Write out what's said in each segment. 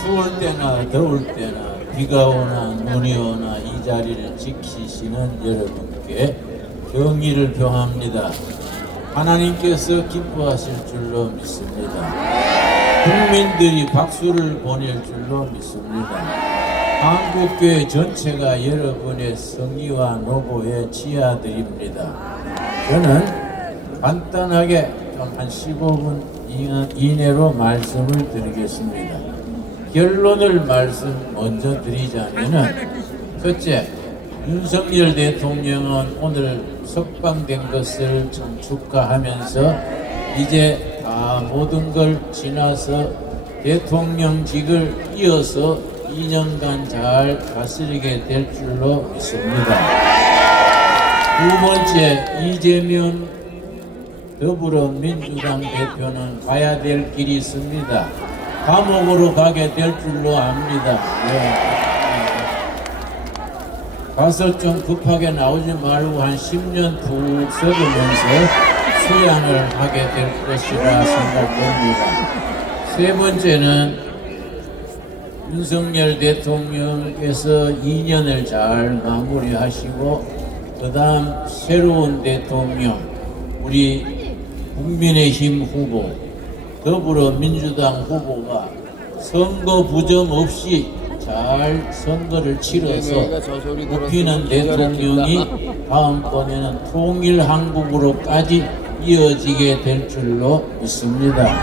추울 때나 더울 때나 비가 오나 눈이 오나 이 자리를 지키시는 여러분께 경의를 표합니다. 하나님께서 기뻐하실 줄로 믿습니다. 국민들이 박수를 보낼 줄로 믿습니다. 한국교회 전체가 여러분의 성의와 노고에 치하드립니다. 저는 간단하게 한 15분 이내로 말씀을 드리겠습니다. 결론을 먼저 드리자면은, 첫째, 윤석열 대통령은 오늘 석방된 것을 참 축하하면서 이제 다 모든 걸 지나서 대통령직을 이어서 2년간 잘 다스리게 될 줄로 믿습니다. 두 번째, 이재명 더불어민주당 대표는 가야 될 길이 있습니다. 감옥으로 가게 될 줄로 압니다. 가서 좀 급하게 나오지 말고 한 10년 푹 썩으면서 수양을 하게 될 것이라 생각됩니다. 세 번째는 윤석열 대통령께서 2년을 잘 마무리하시고 그 다음 새로운 대통령, 우리 국민의힘 후보, 더불어민주당 후보가 선거 부정 없이 잘 선거를 치러서 뽑히는 대통령이 다음번에는 통일한국으로까지 이어지게 될 줄로 믿습니다.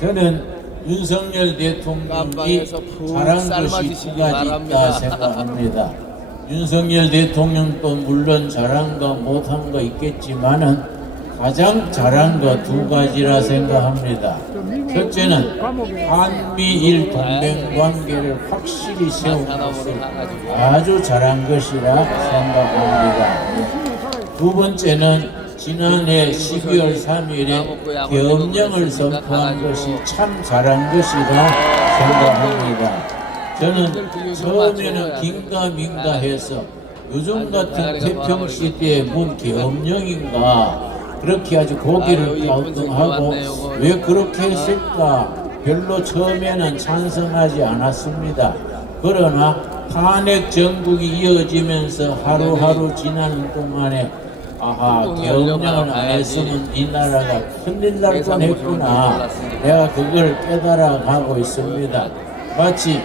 저는 윤석열 대통령이 잘한 것이 두 가지 있다 생각합니다. 윤석열 대통령도 물론 잘한 거 못한 거 있겠지만은 가장 잘한 거 두 가지라 생각합니다. 첫째는 한미일 동맹 관계를 확실히 세운 것을 아주 잘한 것이라 생각합니다. 두 번째는 지난해 12월 3일에 계엄령을 선포한 것이 참 잘한 것이라 생각합니다. 저는 처음에는 긴가민가 해서 요즘 같은 태평시대에 뭔 계엄령인가 그렇게 아주 고개를 갸우뚱하고 왜 그렇게 했을까 별로 처음에는 찬성하지 않았습니다. 그러나 탄핵 정국이 이어지면서 하루하루 지나는 동안에 계엄령을 안 했으면 이 나라가 큰일 날 뻔했구나, 내가 그걸 깨달아 가고 있습니다. 마치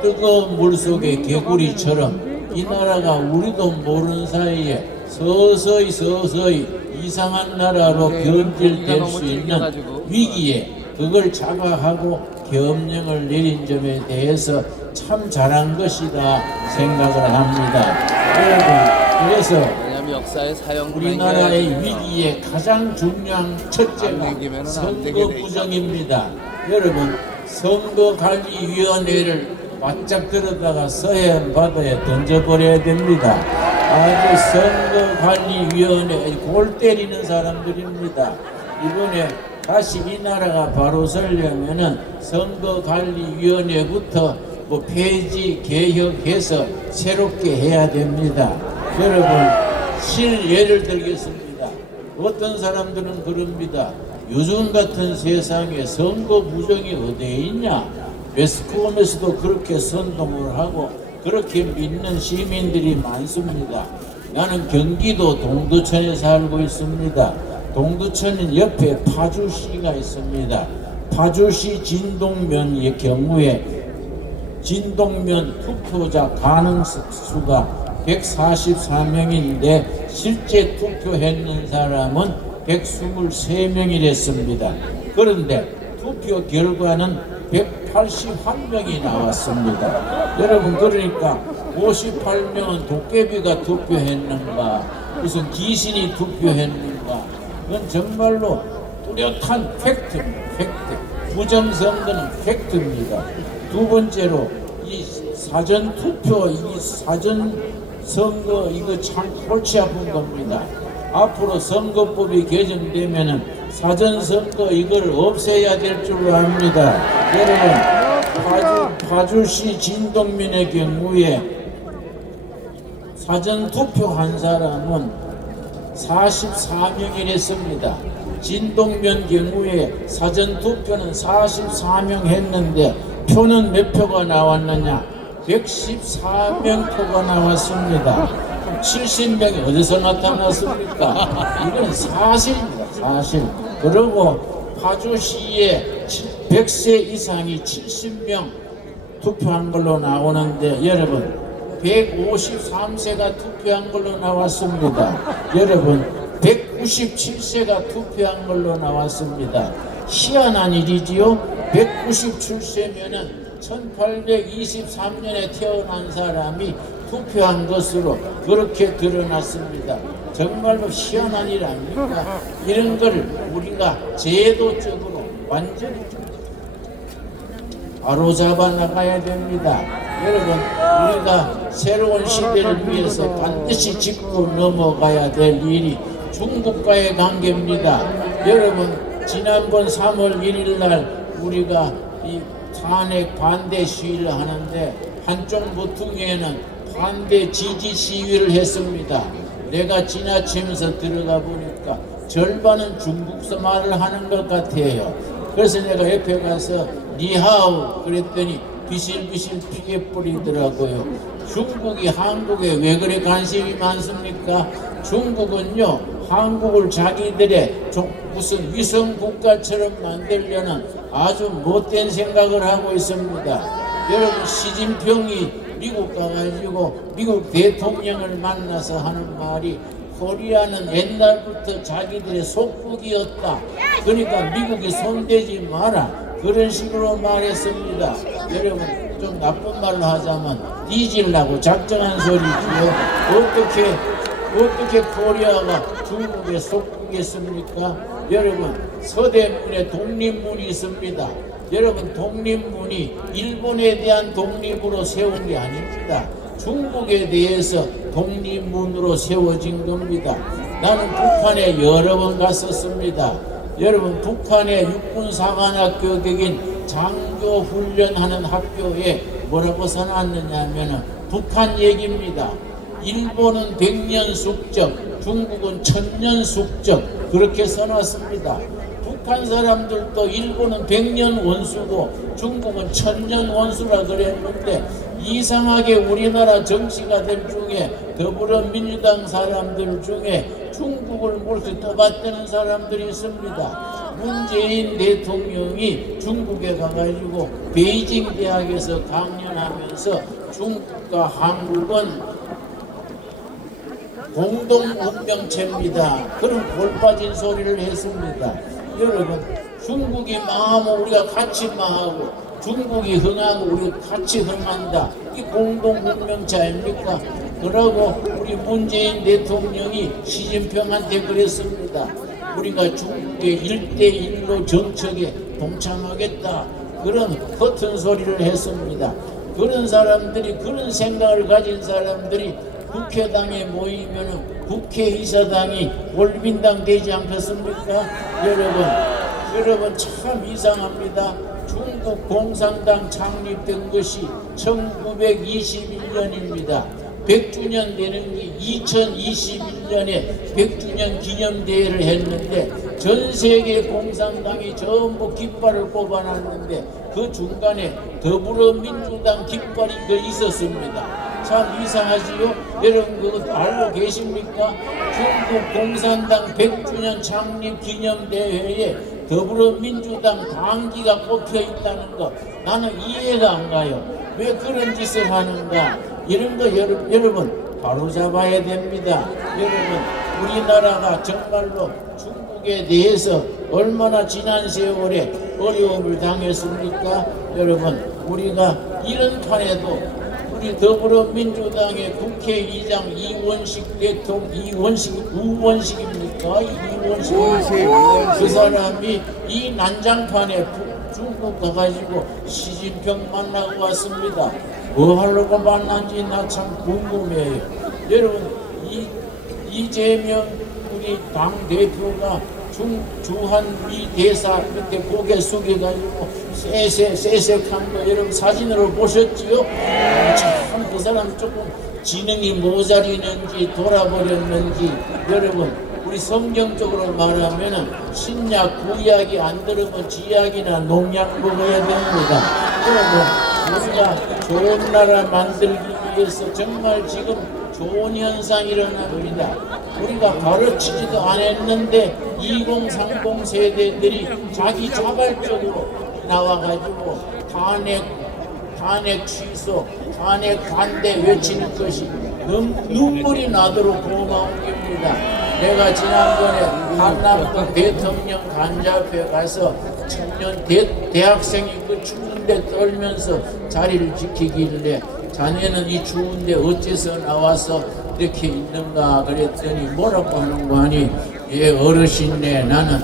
뜨거운 물속의 개구리처럼 이 나라가 우리도 모르는 사이에 서서히 이상한 나라로 변질될 수 있는 위기에 그걸 자각하고 계엄령을 내린 점에 대해서 참 잘한 것이다 생각을 합니다. 여러분, 그래서 우리나라의 위기의 가장 중요한 첫째가 선거 부정입니다. 여러분, 선거관리위원회를 바짝 들었다가 서해안 바다에 던져버려야 됩니다. 아주 선거관리위원회 골 때리는 사람들입니다. 이번에 다시 이 나라가 바로 서려면은 선거관리위원회부터 폐지 개혁해서 새롭게 해야 됩니다. 여러분, 실예를 들겠습니다. 어떤 사람들은 그럽니다. 요즘 같은 세상에 선거 부정이 어디에 있냐? 매스컴에서도 그렇게 선동을 하고 그렇게 믿는 시민들이 많습니다. 나는 경기도 동두천에 살고 있습니다. 동두천 옆에 파주시가 있습니다. 파주시 진동면의 경우에 진동면 투표자 가능수가 144명인데 실제 투표했는 사람은 123명이랬습니다. 그런데 투표 결과는 181명이 나왔습니다. 여러분, 그러니까 58명은 도깨비가 투표했는가, 무슨 귀신이 투표했는가, 그건 정말로 뚜렷한 팩트입니다. 부정선거는 팩트입니다. 두 번째로 이 사전투표, 이 사전선거, 이거 참 골치 아픈 겁니다. 앞으로 선거법이 개정되면은 사전선거 이걸 없애야 될 줄로 압니다. 여러분, 파주시 진동면의 경우에 사전투표한 사람은 44명이랬습니다. 진동면 경우에 사전투표는 44명 했는데 표는 몇 표가 나왔느냐? 114명 표가 나왔습니다. 70명이 어디서 나타났습니까? 이건 사실입니다. 사실. 그리고 파주시에 100세 이상이 70명 투표한 걸로 나오는데 여러분 153세가 투표한 걸로 나왔습니다. 여러분 197세가 투표한 걸로 나왔습니다. 희한한 일이지요. 197세면은 1823년에 태어난 사람이 투표한 것으로 그렇게 드러났습니다. 정말로 희한한 일 아닙니까? 이런 걸 우리가 제도적으로 완전히 바로잡아 나가야 됩니다. 여러분, 우리가 새로운 시대를 위해서 반드시 짚고 넘어가야 될 일이 중국과의 관계입니다. 여러분, 지난번 3월 1일 날 우리가 이 탄핵 반대 시위를 하는데 한쪽 모퉁이에는 반대 지지 시위를 했습니다. 내가 지나치면서 들어가 보니까 절반은 중국서 말을 하는 것 같아요. 그래서 내가 옆에 가서 니하오 그랬더니 비실비실 피해 뿌리더라고요. 중국이 한국에 왜 그래 관심이 많습니까? 중국은요 한국을 자기들의 무슨 위성 국가처럼 만들려는 아주 못된 생각을 하고 있습니다. 여러분 시진핑이 미국 가가지고 미국 대통령을 만나서 하는 말이 코리아는 옛날부터 자기들의 속국이었다. 그러니까 미국이 손대지 마라. 그런 식으로 말했습니다. 여러분 좀 나쁜 말로 하자면 뒤질라고 작정한 소리지요. 어떻게 코리아가 중국의 속국이었습니까? 여러분 서대문에 독립문이 있습니다. 여러분 독립문이 일본에 대한 독립으로 세운 게 아닙니다. 중국에 대해서 독립문으로 세워진 겁니다. 나는 북한에 여러 번 갔었습니다. 여러분 북한의 육군사관학교격인 장교훈련하는 학교에 뭐라고 써놨느냐 하면은 북한 얘기입니다. 일본은 100년 숙적, 중국은 1000년 숙적 그렇게 써놨습니다. 북한 사람들도 일본은 100년 원수고 중국은 1000년 원수라 그랬는데 이상하게 우리나라 정치가들 중에 더불어민주당 사람들 중에 중국을 몰수 떠받드는 사람들이 있습니다. 문재인 대통령이 중국에 가가지고 베이징 대학에서 강연하면서 중국과 한국은 공동 운명체입니다. 그런 골빠진 소리를 했습니다. 여러분 중국이 망하면 우리가 같이 망하고 중국이 흥하고 우리가 같이 흥한다. 이 공동 운명체 아닙니까? 그러고 우리 문재인 대통령이 시진핑한테 그랬습니다. 우리가 중국의 1대1로 정책에 동참하겠다. 그런 허튼 소리를 했습니다. 그런 사람들이 그런 생각을 가진 사람들이 국회당에 모이면은 국회의사당이 월빈당 되지 않겠습니까? 여러분 참 이상합니다. 중국 공산당 창립된 것이 1921년입니다. 100주년 되는 게 2021년에 100주년 기념대회를 했는데 전 세계 공산당이 전부 깃발을 뽑아놨는데 그 중간에 더불어민주당 깃발이 있었습니다. 참 이상하지요? 여러분 그거 알고 계십니까? 중국 공산당 100주년 창립 기념대회에 더불어민주당 당기가 꼽혀 있다는 거 나는 이해가 안 가요. 왜 그런 짓을 하는가? 이런 거 여러분 바로 잡아야 됩니다. 여러분 우리나라가 정말로 중국에 대해서 얼마나 지난 세월에 어려움을 당했습니까? 여러분 우리가 이런 판에도 우리 더불어민주당의 국회의장 이원식 대통령, 우원식입니까? 이원식. 그 사람이 이 난장판에 중국 가가지고 시진핑 만나고 왔습니다. 뭐 하려고 만난지 나 참 궁금해요. 여러분 이재명 우리 당대표가 주한미 대사 그때 고개 숙여가지고 쎄색한 거 여러분 사진으로 보셨지요? 참 그 사람 조금 지능이 모자리는지 돌아버렸는지 여러분 우리 성경적으로 말하면은 신약 구약이 안 들으면 지약이나 농약 먹어야 됩니다. 그러면 우리가 좋은 나라 만들기 위해서 정말 지금 좋은 현상이 일어납니다. 우리가 가르치지도 않았는데 2030 세대들이 자기 자발적으로 나와가지고 탄핵 취소, 탄핵 반대 외치는 것이 눈물이 나도록 고마운 겁니다. 내가 지난번에 한남동 대통령 관저 앞에 가서 청년 대학생이 그 추운데 떨면서 자리를 지키길래 자네는 이 추운데 어째서 나와서 이렇게 있는가 그랬더니 뭐라고 하는 거 아니, 예 어르신네 나는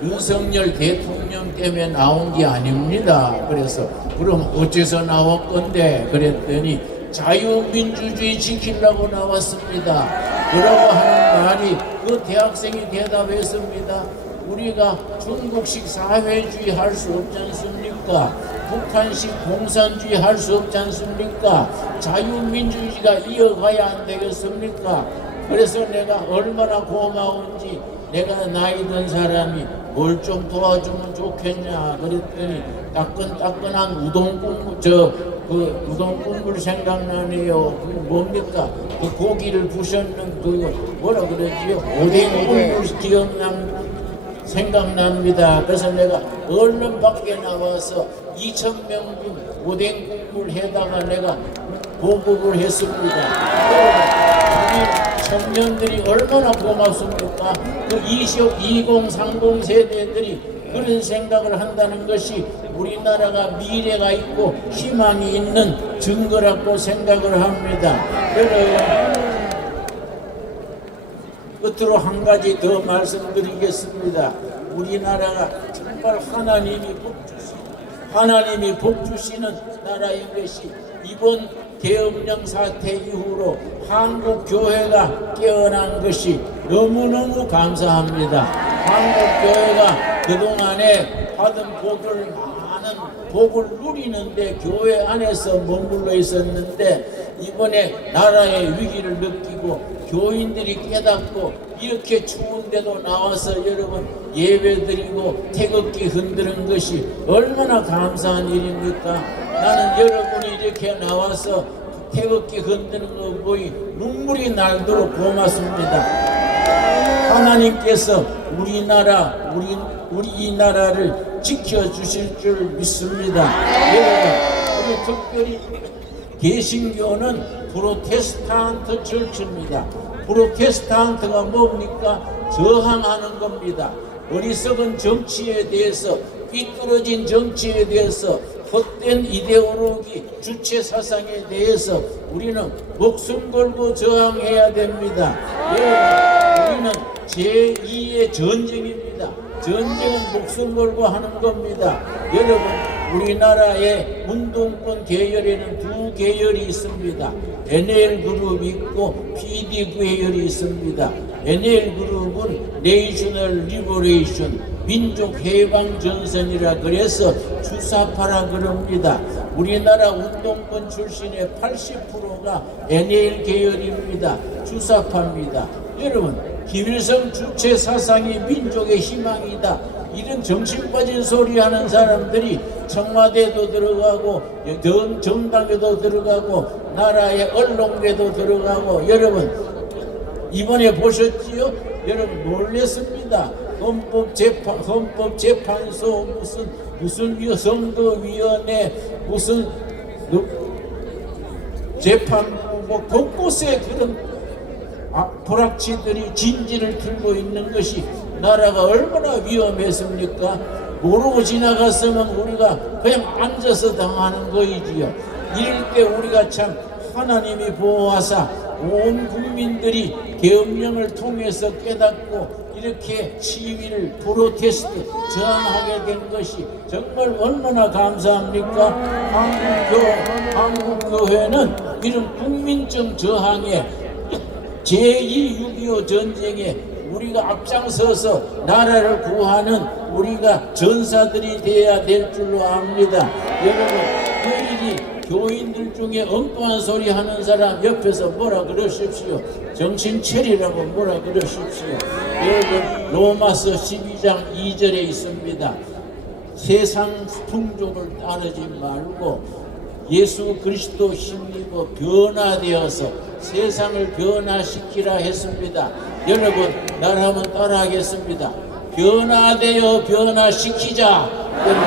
윤석열 대통령 때문에 나온 게 아닙니다. 그래서 그럼 어째서 나올 건데 그랬더니 자유민주주의 지키려고 나왔습니다. 그러고 하는 말이 그 대학생이 대답했습니다. 우리가 중국식 사회주의 할 수 없지 않습니까? 북한식 공산주의 할 수 없지 않습니까? 자유민주주의가 이어가야 안 되겠습니까? 그래서 내가 얼마나 고마운지 내가 나이 든 사람이 뭘 좀 도와주면 좋겠냐 그랬더니 따끈따끈한 우동 국물 생각나네요. 뭡니까? 그 고기를 부셨는 그 뭐라 그러지요? 오뎅 국물 생각납니다. 그래서 내가 얼른 밖에 나와서 2,000명분 오뎅 국물 해다가 내가 보급을 했습니다. 우리 청년들이 얼마나 고맙습니까? 그 2030 세대들이 그런 생각을 한다는 것이 우리나라가 미래가 있고 희망이 있는 증거라고 생각을 합니다. 그래서 끝으로 한 가지 더 말씀드리겠습니다. 우리나라가 정말 하나님이 복 주시는 나라인 것이 이번 계엄령 사태 이후로 한국 교회가 깨어난 것이 너무너무 감사합니다. 한국 교회가 그동안에 받은 많은 복을 누리는데 교회 안에서 머물러 있었는데 이번에 나라의 위기를 느끼고 교인들이 깨닫고 이렇게 추운데도 나와서 여러분 예배드리고 태극기 흔드는 것이 얼마나 감사한 일입니까? 나는 여러분이 이렇게 나와서 태극기 흔드는 거 보이 눈물이 날도록 고맙습니다. 하나님께서 우리 이 나라를 지켜주실 줄 믿습니다. 여러분, 우리 특별히 개신교는 프로테스탄트 철치입니다. 프로테스탄트가 뭡니까? 저항하는 겁니다. 어리석은 정치에 대해서, 삐뚤어진 정치에 대해서, 헛된 이데올로기, 주체 사상에 대해서 우리는 목숨 걸고 저항해야 됩니다. 우리는 제2의 전쟁입니다. 전쟁은 목숨 걸고 하는 겁니다. 여러분, 우리나라의 운동권 계열에는 두 계열이 있습니다. NL그룹이 있고 PD 계열이 있습니다. NL그룹은 내셔널 리버레이션, 민족해방전선이라 그래서 주사파라 그럽니다. 우리나라 운동권 출신의 80%가 NL 계열입니다. 주사파입니다. 여러분, 김일성 주체 사상이 민족의 희망이다. 이런 정신 빠진 소리 하는 사람들이 청와대도 들어가고 정당에도 들어가고 나라의 언론계도 들어가고 여러분 이번에 보셨지요? 여러분 놀랬습니다. 헌법재판소 무슨 선거위원회 무슨 재판부 뭐 곳곳에 그런 불확치들이 진지를 틀고 있는 것이 나라가 얼마나 위험했습니까? 모르고 지나갔으면 우리가 그냥 앉아서 당하는 거이지요. 이럴 때 우리가 참 하나님이 보호하사 온 국민들이 계엄령을 통해서 깨닫고 이렇게 시위를 프로테스트 저항하게 된 것이 정말 얼마나 감사합니까? 한국교회는 이런 국민적 저항에 제2 6.25 전쟁에 우리가 앞장서서 나라를 구하는 우리가 전사들이 되어야 될 줄로 압니다. 여러분 그 일이 교인들 중에 엉뚱한 소리 하는 사람 옆에서 뭐라 그러십시오. 정신 차리라고 뭐라 그러십시오. 여러분 로마서 12장 2절에 있습니다. 세상 풍조를 따르지 말고 예수 그리스도 힘입어 변화되어서 세상을 변화시키라 했습니다. 여러분 나를 한번 따라하겠습니다. 변화되어 변화시키자. 여러분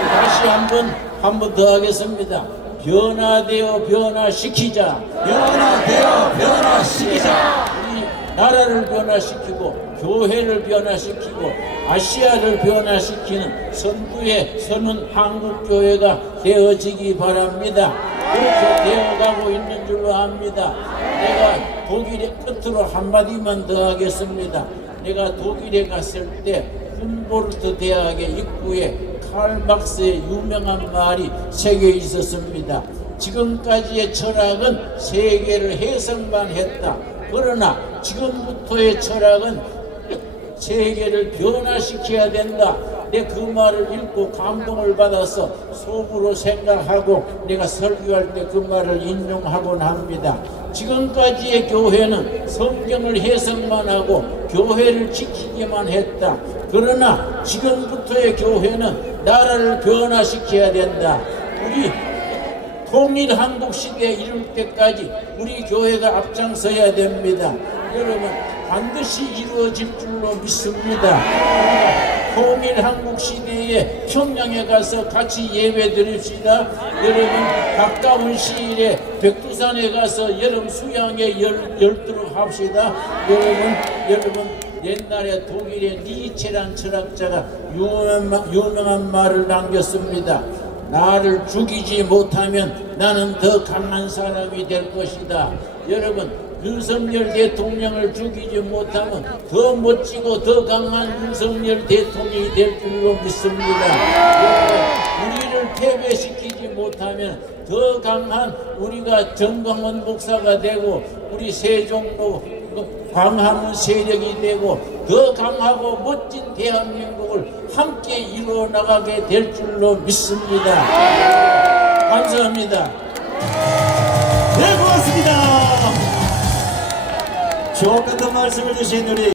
다시 한 번 더 하겠습니다. 변화되어 변화시키자. 변화되어 변화시키자. 우리 나라를 변화시키고 교회를 변화시키고 아시아를 변화시키는 선두에 서는 한국교회가 되어지기 바랍니다. 그렇게 되어가고 있는 줄로 압니다. 내가 독일의 끝으로 한마디만 더 하겠습니다. 내가 독일에 갔을 때 훔보르트 대학의 입구에 칼 막스의 유명한 말이 새겨 있었습니다. 지금까지의 철학은 세계를 해석만 했다. 그러나 지금부터의 철학은 세계를 변화시켜야 된다. 내 그 말을 읽고 감동을 받아서 속으로 생각하고 내가 설교할 때 그 말을 인용하곤 합니다. 지금까지의 교회는 성경을 해석만 하고 교회를 지키기만 했다. 그러나 지금부터의 교회는 나라를 변화시켜야 된다. 우리 통일 한국 시대에 이룰 때까지 우리 교회가 앞장서야 됩니다. 여러분 반드시 이루어질 줄로 믿습니다. 통일 한국 시대에 평양에 가서 같이 예배 드립시다. 여러분 가까운 시일에 백두산에 가서 여름 수양에 열도록 합시다. 여러분 옛날에 독일의 니체란 철학자가 유명한 말을 남겼습니다. 나를 죽이지 못하면 나는 더 강한 사람이 될 것이다. 여러분 윤석열 대통령을 죽이지 못하면 더 멋지고 더 강한 윤석열 대통령이 될 줄로 믿습니다. 우리를 패배시키지 못하면 더 강한 우리가 정광훈 목사가 되고 우리 세종로 광화문 세력이 되고 더 강하고 멋진 대한민국을 함께 이루어 나가게 될 줄로 믿습니다. 감사합니다. 네, 고맙습니다. 주옥 같은 말씀을 주신 우리